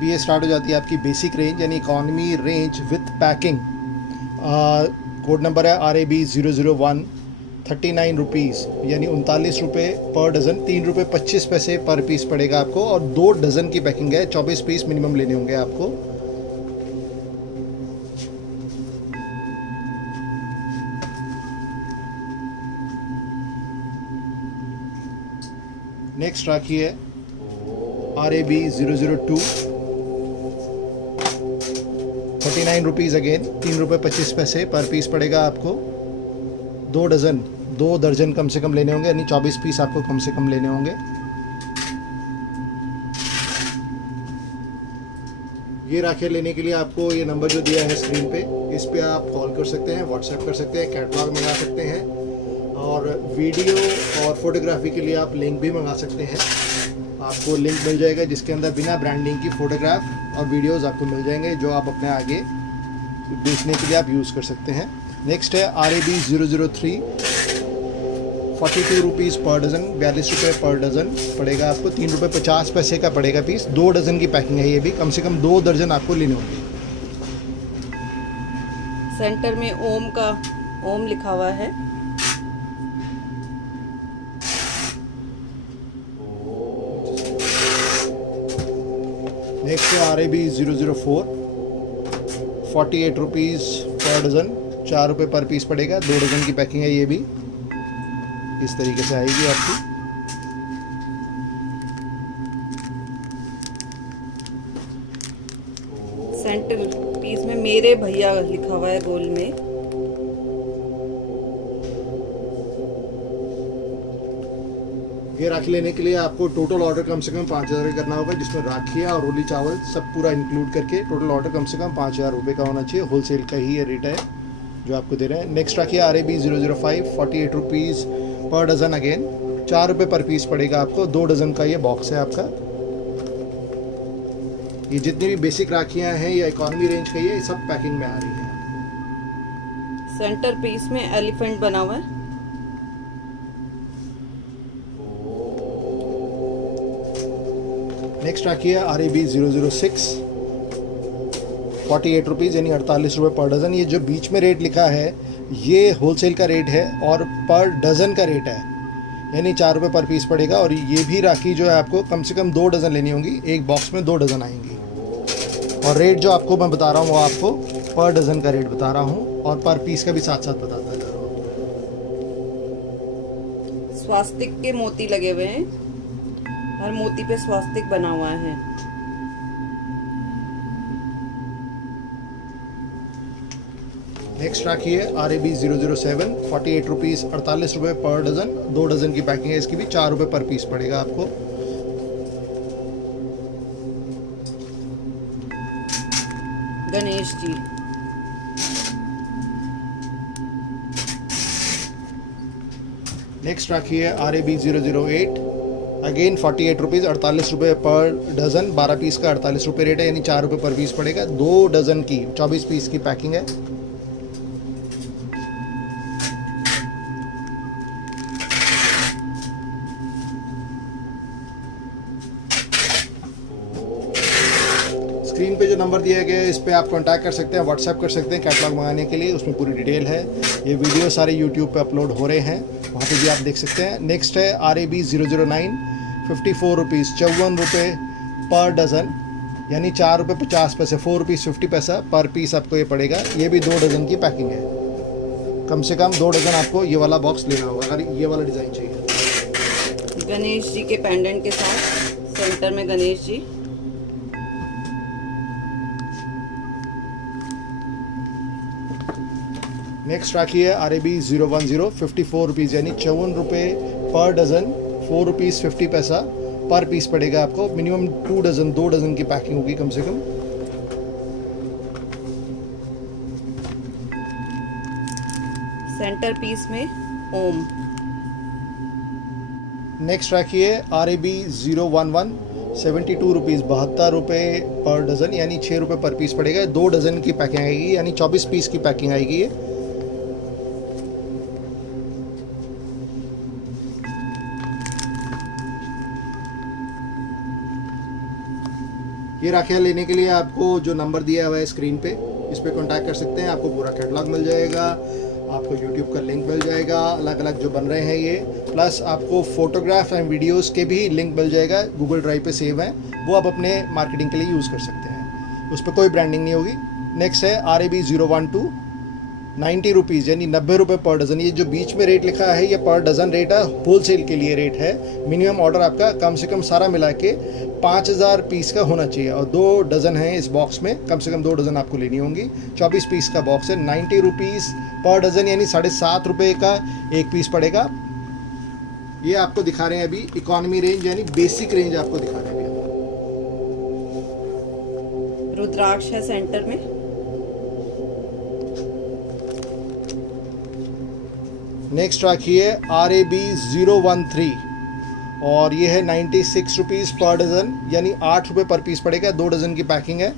अब ये स्टार्ट हो जाती है आपकी बेसिक रेंज यानी economy range with packing. Code number है RAB001, 39 रुपीज़ यानी 39 रुपये पर डज़न, 3 रुपये 25 पैसे पर पीस पड़ेगा आपको। और 2 डज़न की पैकिंग है, 24 पीस मिनिमम लेने होंगे आपको। नेक्स्ट राखी है RAB002, 39 रुपीज़ अगेन, 3 रुपये 25 पैसे पर पीस पड़ेगा आपको। 2 दर्जन कम से कम लेने होंगे यानी 24 पीस आपको कम से कम लेने होंगे। ये राखियाँ लेने के लिए आपको ये नंबर जो दिया है स्क्रीन पे, इस पे आप कॉल कर सकते हैं, व्हाट्सएप कर सकते हैं, कैटलॉग मंगा सकते हैं, और वीडियो और फोटोग्राफी के लिए आप लिंक भी मंगा सकते हैं। आपको लिंक मिल जाएगा जिसके अंदर बिना ब्रांडिंग की फ़ोटोग्राफ और वीडियोस आपको मिल जाएंगे, जो आप अपने आगे बेचने के लिए आप यूज़ कर सकते हैं। नेक्स्ट है RAB003, 42 रुपीज़ पर डज़न, 42 रुपये पर डज़न पड़ेगा आपको, 3 रुपये 50 पैसे का पड़ेगा पीस। 2 डज़न की पैकिंग है, ये भी कम से कम 2 दर्जन आपको लेने होंगे। सेंटर में ओम लिखा हुआ है। नेक्स्ट है RAB004, 48 रुपीज़ पर डज़न, 4 रुपये पर पीस पड़ेगा। 2 डज़न की पैकिंग है, ये भी इस तरीके से आएगी आपकी। सेंटर पीस में मेरे भैया लिखा हुआ है गोल में। ये राखी लेने के लिए आपको टोटल ऑर्डर कम से कम 5,000 करना होगा, जिसमें राखियाँ और रोली चावल सब पूरा इंक्लूड करके टोटल ऑर्डर कम से कम 5,000 रुपये का होना चाहिए। होलसेल का ही ये रेट है जो आपको दे रहे हैं। नेक्स्ट राखी RAB005, 48 रुपीज़ पर डज़न अगेन, 4 रुपये पर पीस पड़ेगा आपको। 2 डज़न का ये बॉक्स है आपका। ये जितनी भी बेसिक राखियाँ हैं या इकॉनमी रेंज का ये सब पैकिंग में आ रही है। सेंटर पीस में एलिफेंट बना हुआ है। नेक्स्ट राखी है RAB006, 48 रुपीज़ यानी 48 रुपये पर डज़न। ये जो बीच में रेट लिखा है ये होलसेल का रेट है और पर डज़न का रेट है, यानी 4 रुपये पर पीस पड़ेगा। और ये भी राखी जो है आपको कम से कम 2 डज़न लेनी होंगी, एक बॉक्स में 2 डज़न आएंगी। और रेट जो आपको मैं बता रहा हूँ वो आपको पर डज़न का रेट बता रहा हूँ और पर पीस का भी साथ साथ बताता जा रहा हूँ। स्वास्तिक के मोती लगे हुए हैं, हर मोती पे स्वास्तिक बना हुआ है। नेक्स्ट राखी है RAB007, 48 रुपीज़, 48 रुपये पर डज़न। 2 डज़न की पैकिंग है, इसकी भी 4 रुपये पर पीस पड़ेगा आपको। गणेश जी, नेक्स्ट राखी है RAB008, अगेन 48 रुपीज़, 48 रुपये पर डज़न, 12 पीस का 48 रुपये रेट है, यानी 4 रुपये पर पीस पड़ेगा। 2 डज़न की 24 पीस की पैकिंग है। स्क्रीन पे जो नंबर दिया गया है इस पे आप कांटेक्ट कर सकते हैं, व्हाट्सएप कर सकते हैं कैटलॉग मंगाने के लिए, उसमें पूरी डिटेल है। ये वीडियो सारे यूट्यूब पे अपलोड हो रहे हैं, वहाँ पे भी आप देख सकते हैं। नेक्स्ट है RAB009, 54 रुपीज़, 54 रुपये पर डज़न, यानी 4 रुपये 50 पैसे, 4 रुपीज़ 50 पैसा पर पीस आपको ये पड़ेगा। ये भी 2 डज़न की पैकिंग है, कम से कम 2 डज़न आपको ये वाला बॉक्स लेना होगा अगर ये वाला डिज़ाइन चाहिए। गणेश जी के पेंडेंट के साथ, सेंटर में गणेश जी। नेक्स्ट राखी है RAB010, 54 रुपीज़ यानी 54 रुपये पर डज़न, 4 रुपीज़ 50 पैसा पर पीस पड़ेगा आपको। मिनिमम 2 डज़न, 2 डज़न की पैकिंग होगी कम से कम। सेंटर पीस में ओम। नेक्स्ट राखी है RAB011, 72 रुपीज़, 72 रुपये पर डज़न, यानी 6 रुपये पर पीस पड़ेगा। 2 डज़न की पैकिंग आएगी, यानी 24 पीस की पैकिंग आएगी ये। ये राखियाँ लेने के लिए आपको जो नंबर दिया हुआ है स्क्रीन पे, इस पर कॉन्टैक्ट कर सकते हैं। आपको पूरा कैटलॉग मिल जाएगा, आपको यूट्यूब का लिंक मिल जाएगा, अलग अलग जो बन रहे हैं ये, प्लस आपको फोटोग्राफ एंड वीडियोस के भी लिंक मिल जाएगा, गूगल ड्राइव पे सेव है, वो आप अपने मार्केटिंग के लिए यूज़ कर सकते हैं। उस पर कोई ब्रांडिंग नहीं होगी। नेक्स्ट है RAB012, 90 रुपीज़ यानी 90 रुपये पर डज़न। ये जो बीच में रेट लिखा है ये पर डज़न रेट है, होलसेल के लिए रेट है। मिनिमम ऑर्डर आपका कम से कम सारा मिला के 5000 पीस का होना चाहिए, और 2 डज़न हैं इस बॉक्स में, कम से कम 2 डज़न आपको लेनी होंगी। 24 पीस का बॉक्स है, 90 रुपीज़ पर डज़न यानी 7.5 रुपये का एक पीस पड़ेगा। ये आपको दिखा रहे हैं अभी इकोनॉमी रेंज यानी बेसिक रेंज आपको दिखा रहे हैं अभी। रुद्राक्ष है सेंटर में। नेक्स्ट राखी है RAB013 और ये है 96 रुपीज़ पर डज़न यानी 8 रुपये पर पीस पड़ेगा। 2 डज़न की पैकिंग है।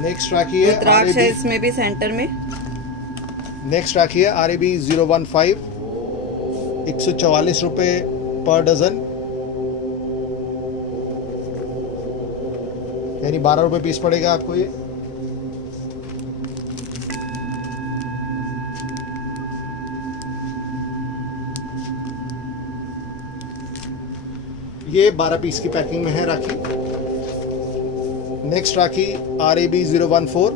नेक्स्ट राखी है रुद्राक्ष है इसमें भी सेंटर में। नेक्स्ट राखी है RAB015, 144 रुपये पर डज़न यानी 12 रुपये पीस पड़ेगा आपको ये 12 पीस की पैकिंग में है राखी। नेक्स्ट राखी RAB014,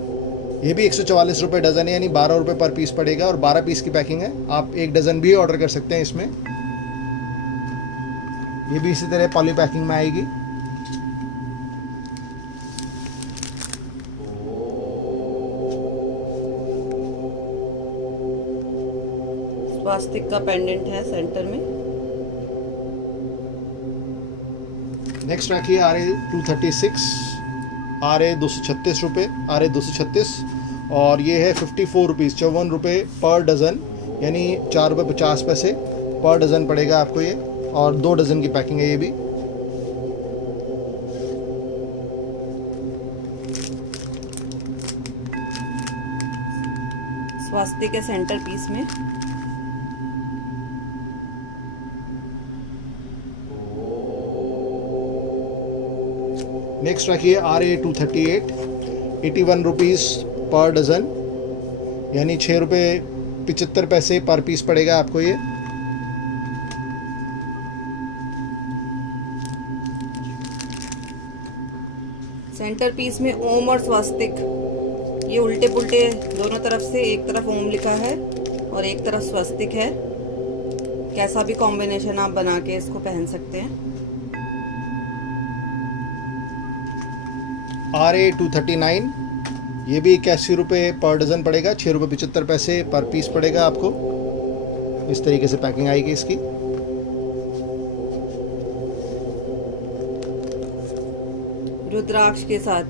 ये भी 144 रुपये डज़न है यानी 12 रुपये पर पीस पड़ेगा और 12 पीस की पैकिंग है। आप 1 डज़न भी ऑर्डर कर सकते हैं इसमें। ये भी इसी तरह पॉली पैकिंग में आएगी। स्वास्तिक का पेंडेंट है सेंटर में। नेक्स्ट राखी है RA236, RA236 रुपये, RA236 और ये है 54 रुपीज़, 54 रुपये पर डज़न यानी 4 रुपये 50 पैसे पर डज़न पड़ेगा आपको ये, और 2 डज़न की पैकिंग है ये भी। स्वास्तिक के सेंटर पीस में। नेक्स्ट राखी है RA238, 81 रुपीज़ पर डज़न यानी 6 रुपये 75 पैसे पर पीस पड़ेगा आपको ये। सेंटर पीस में ओम और स्वास्तिक, ये उल्टे पुल्टे दोनों तरफ से, एक तरफ ओम लिखा है और एक तरफ स्वास्तिक है। कैसा भी कॉम्बिनेशन आप बना के इसको पहन सकते हैं। RA239, ये भी 81 रुपये पर डज़न पड़ेगा, 6 रुपये 75 पैसे पर पीस पड़ेगा आपको। इस तरीके से पैकिंग आएगी इसकी। रुद्राक्ष के साथ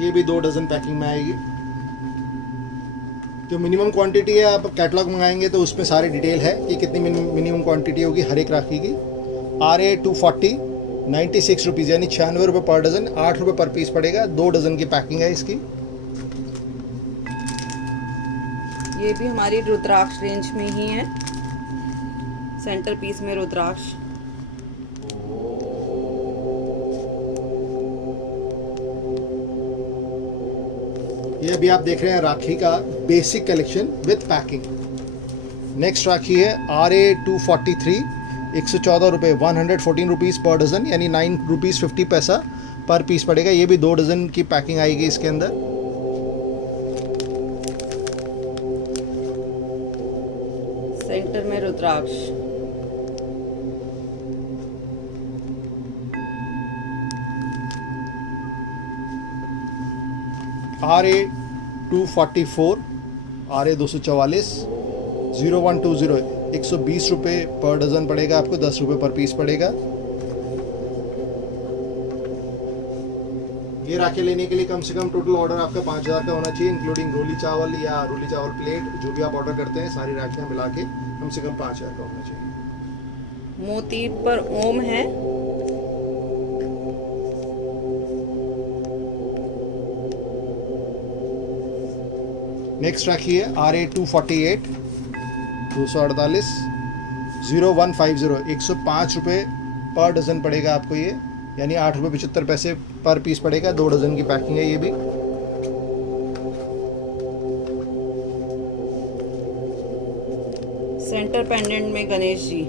ये भी 2 डज़न पैकिंग में आएगी। जो मिनिमम क्वांटिटी है, आप कैटलॉग मंगाएंगे तो उसमें सारी डिटेल है कि कितनी मिनिमम क्वांटिटी होगी हर एक राखी की। RA240, 96 रुपीज़ यानी 96 रुपये पर डज़न, 8 रुपये पर पीस पड़ेगा। 2 डज़न की पैकिंग है इसकी। ये भी हमारी रुद्राक्ष रेंज में ही है। सेंटर पीस में रुद्राक्ष। ये अभी आप देख रहे हैं राखी का basic collection with packing. Next Rakhi है RA243, 114 रुपये, 114 रुपीज़ पर डज़न यानी 9 रुपीज़ 50 पैसा पर पीस पड़ेगा। ये भी 2 डज़न की पैकिंग आएगी इसके अंदर। सेंटर में रुद्राक्ष। RA244, RA244, 0120, 120 रुपये पर डज़न पड़ेगा आपको, 10 रुपये पर पीस पड़ेगा। ये राखी लेने के लिए कम से कम टोटल ऑर्डर आपका 5000 का होना चाहिए, इंक्लूडिंग रोली चावल या रोली चावल प्लेट, जो भी आप ऑर्डर करते हैं सारी राखियाँ मिला के कम से कम 5000 का होना चाहिए। मोती पर ओम है। नेक्स्ट राखी है RA248 248 0150 105 रुपये पर डज़न पड़ेगा आपको ये, यानी 8 रुपये 75 पैसे पर पीस पड़ेगा। 2 डज़न की पैकिंग है ये भी। सेंटर पेंडेंट में गणेश जी